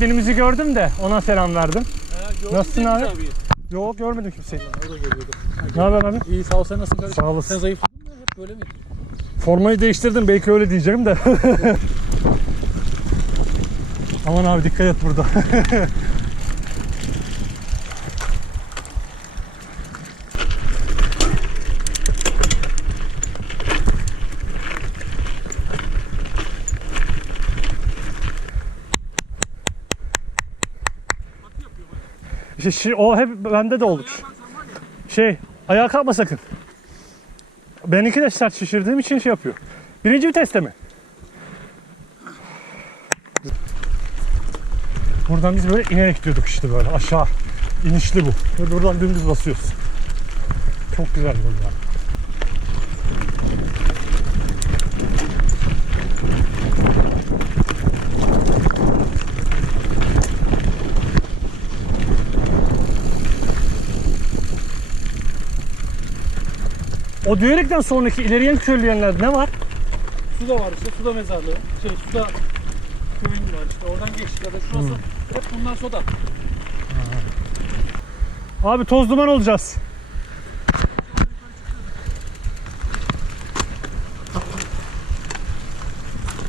Denimizi gördüm de ona selam verdim. Nasılsın abi? abi? Yok görmedim kimseyi. O da geliyordu. Ne haber abi? İyi sağ ol sen nasılsın kardeşim? Sağ olasın. Sen zayıfladın mı? Hep böyle miydi? Formayı değiştirdim belki öyle diyeceğim de. Aman abi dikkat et burada. İşte şey, o hep bende de olur. Şey, ayağa kalkma sakın. Benimki de sert şişirdiğim için şey yapıyor. Birinci viteste mi? Buradan biz böyle inerek gidiyorduk işte böyle aşağı. İnişli bu. Ve buradan dümdüz basıyoruz. Çok güzel yol O Düyerek'ten sonraki ileriye söyleyenler ne var? Su da var işte. Su da mezarlığı. Şey su da köyün var işte. Oradan geçtik ya da şurası. Hep bunlar soda. Abi toz duman olacağız.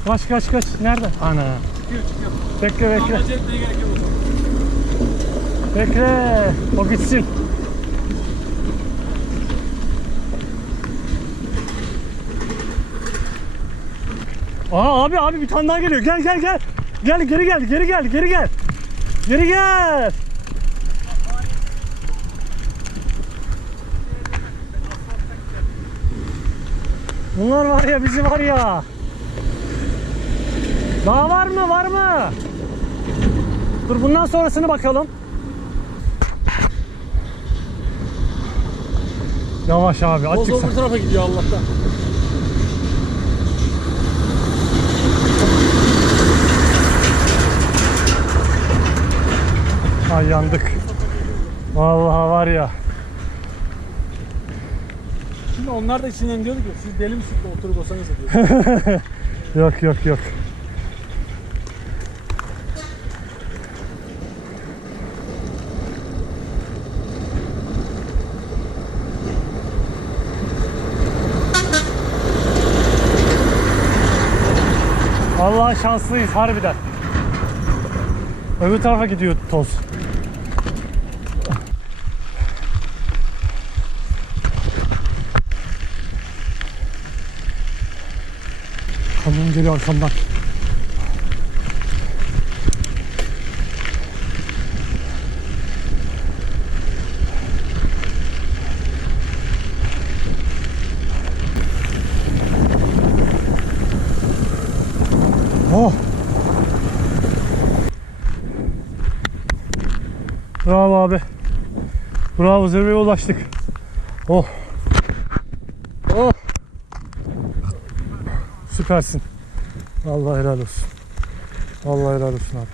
Kaç kaç kaç. Nerede? Ana. Çıkıyor çıkıyor. Bekle bekle. Bekle. O gitsin. Aa abi abi bir tane daha geliyor. Gel gel gel. Gel geri gel geri gel geri gel. Geri gel. Bunlar var ya bizi var ya. Daha var mı var mı? Dur bundan sonrasını bakalım. Yavaş abi açık öbür tarafa gidiyor Allah'tan. Ay yandık. Vallahi var ya. Şimdi onlar da içinden diyordu ki siz deli misiniz de oturup olsanız diyor. Yok yok yok. Allah şanslıyız harbiden. Öbür tarafa gidiyor toz. Geliyor arkamdan. Oh. Bravo abi. Bravo zirveye ulaştık. Oh. Oh. Süpersin. Allah helal olsun. Allah helal olsun abi.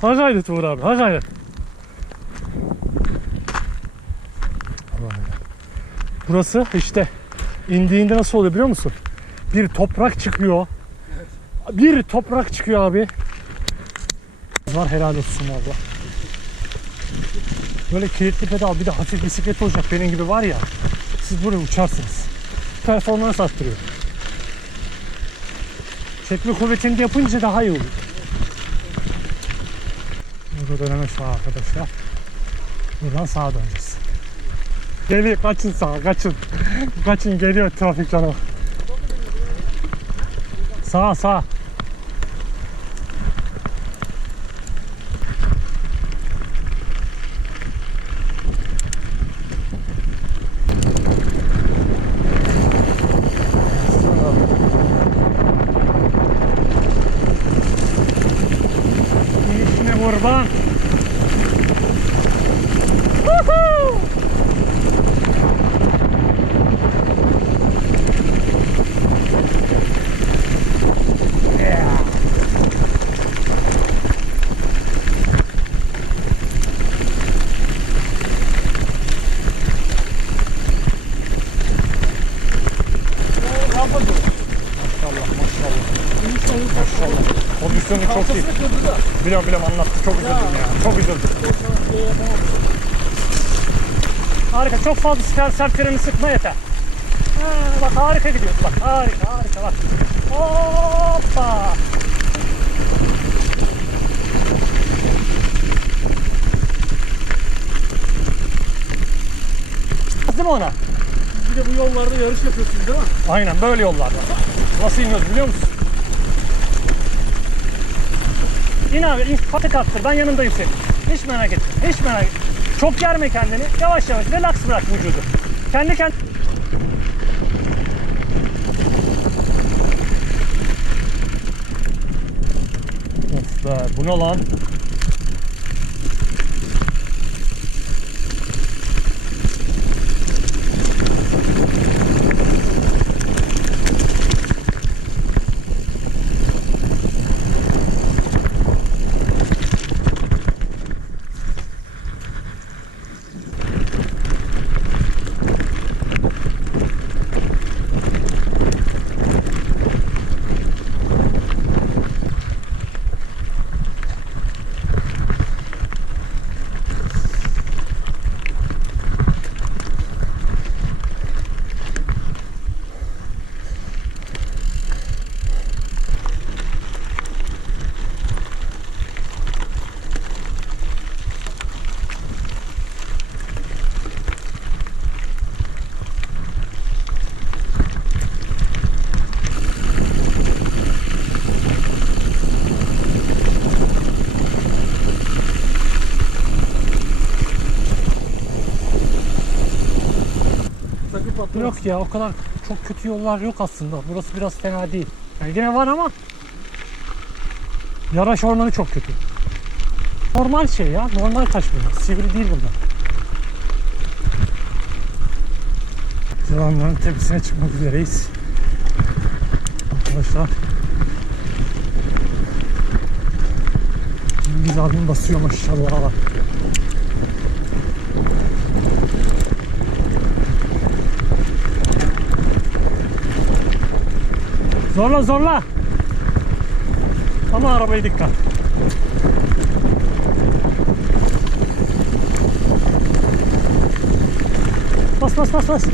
Ha gayret Uğur abi. Ha gayret. Allah helal. Burası işte indiğinde nasıl oluyor biliyor musun? Bir toprak çıkıyor. Bir toprak çıkıyor abi. Var helal olsun valla. Böyle kilitli pedal bir de hafif bisiklet olacak benim gibi var ya. Siz buraya uçarsınız. Performans arttırıyor. Çekme kuvvetini yapınca daha iyi olur. Burada döneme sağ arkadaşlar. Buradan sağa döneceğiz. Geliyor kaçın sağa kaçın. kaçın geliyor trafik canavarı. Sağa sağa. İşine kurban. Woohoo! Yeah. Rampa diyor. Maşallah maşallah. Maşallah. Kondisyonu çok iyi. Kalçasını kırdı da. Biliyorum biliyorum anlattı. Çok üzüldüm ya. Çok üzüldüm. Şey. Harika. Çok fazla sert, sert freni sıkma yeter. Ha, bak harika gidiyoruz. Bak harika harika bak. Hoppa. Değil mi ona? Bir de bu yollarda yarış yapıyorsunuz değil mi? Aynen böyle yollarda. Nasıl iniyoruz biliyor musun? İn abi, in, patı kaptır. Ben yanındayım senin. Hiç merak etme, hiç merak etme. Çok germe kendini. Yavaş yavaş, relax bırak vücudu. Kendi kendine... Of be, bu ne lan? Sakın patlamasın. Yok ya o kadar çok kötü yollar yok aslında. Burası biraz fena değil. Yani yine var ama Yaraş ormanı çok kötü. Normal şey ya. Normal taş bunlar. Sivri değil bunlar. Yılanların tepesine çıkmak üzereyiz. Arkadaşlar. Biz abim basıyor maşallah. Zorla zorla. Ama arabaya dikkat. Bas bas bas bas.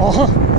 Aha.